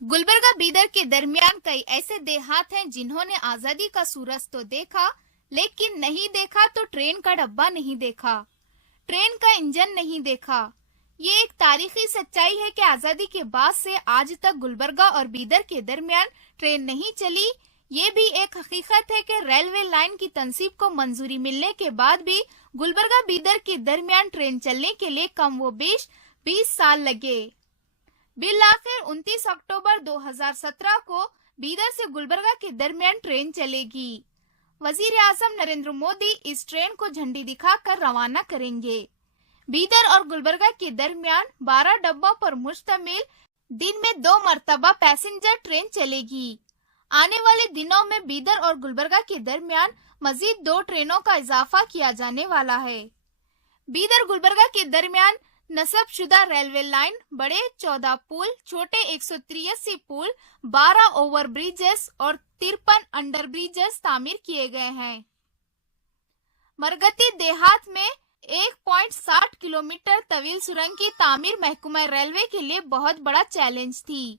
गुलबर्गा बीदर के दरमियान कई ऐसे देहात हैं जिन्होंने आजादी का सूरज तो देखा, लेकिन नहीं देखा तो ट्रेन का डब्बा नहीं देखा, ट्रेन का इंजन नहीं देखा। ये एक तारीखी सच्चाई है कि आजादी के बाद से आज तक गुलबर्गा और बीदर के दरमियान ट्रेन नहीं चली। ये भी एक हकीकत है कि रेलवे लाइन की तनसीब को मंजूरी मिलने के बाद भी गुलबर्गा बीदर के दरमियान ट्रेन चलने के लिए कम व बेश 20 साल लगे। बिलाखिर 29 अक्टूबर 2017 को बीदर से गुलबर्गा के दरमियान ट्रेन चलेगी। वजीर आजम नरेंद्र मोदी इस ट्रेन को झंडी दिखाकर रवाना करेंगे। बीदर और गुलबर्गा के दरमियान 12 डब्बों पर मुश्तमिल दिन में 2 मरतबा पैसेंजर ट्रेन चलेगी। आने वाले दिनों में बीदर और गुलबर्गा के दरमियान मजीद 2 ट्रेनों का इजाफा किया जाने वाला है। बीदर गुलबर्गा के दरमियान नस्ब शुदा रेलवे लाइन बड़े 14 पुल, छोटे 183 पुल, 12 ओवर ब्रिजेस और 53 अंडर ब्रिजेस तामीर किए गए हैं। मरगती देहात में 1.60 किलोमीटर तवील सुरंग की तामीर महकमा रेलवे के लिए बहुत बड़ा चैलेंज थी।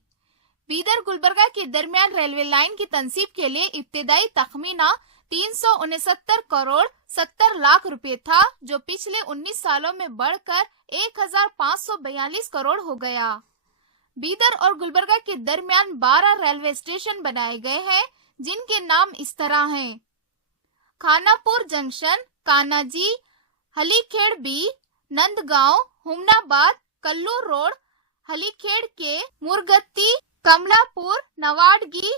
बीदर गुलबर्गा के दरमियान रेलवे लाइन की तनसीब के लिए इब्तिदाई तखमीना 369 करोड़ 70 लाख रुपए था, जो पिछले 19 सालों में बढ़कर 1542 करोड़ हो गया। बीदर और गुलबर्गा के दरमियान 12 रेलवे स्टेशन बनाए गए हैं, जिनके नाम इस तरह हैं: Khanapur junction, Kanaji, Halikhed B, Nandgaon, Humnabad, Kallu road, Halikhed के, मुरगत्ती, कमलापुर, नवाडगी,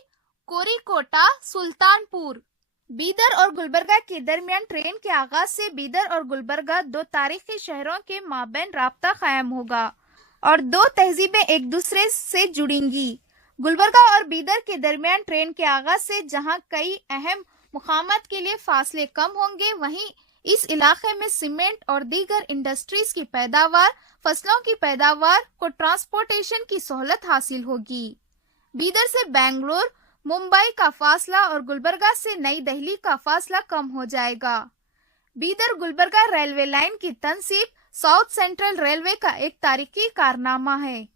कोरीकोटा, सुल्तानपुर। बीदर और गुलबर्गा के दरमियान ट्रेन के आगाज से बीदर और गुलबर्गा 2 तारीखी शहरों के माबैन राब्ता कायम होगा और 2 तहजीबें एक दूसरे से जुड़ेंगी। गुलबर्गा और बीदर के दरमियान ट्रेन के आगाज से जहां कई अहम मुकामात के लिए फासले कम होंगे, वहीं इस इलाके में सीमेंट और दीगर इंडस्ट्रीज की पैदावार, फसलों की पैदावार को ट्रांसपोर्टेशन की सहूलत हासिल होगी। बीदर से बेंगलुरु, मुंबई का फासला और गुलबर्गा से नई दिल्ली का फासला कम हो जाएगा। बीदर गुलबर्गा रेलवे लाइन की तनसीब साउथ सेंट्रल रेलवे का एक तारीखी कारनामा है।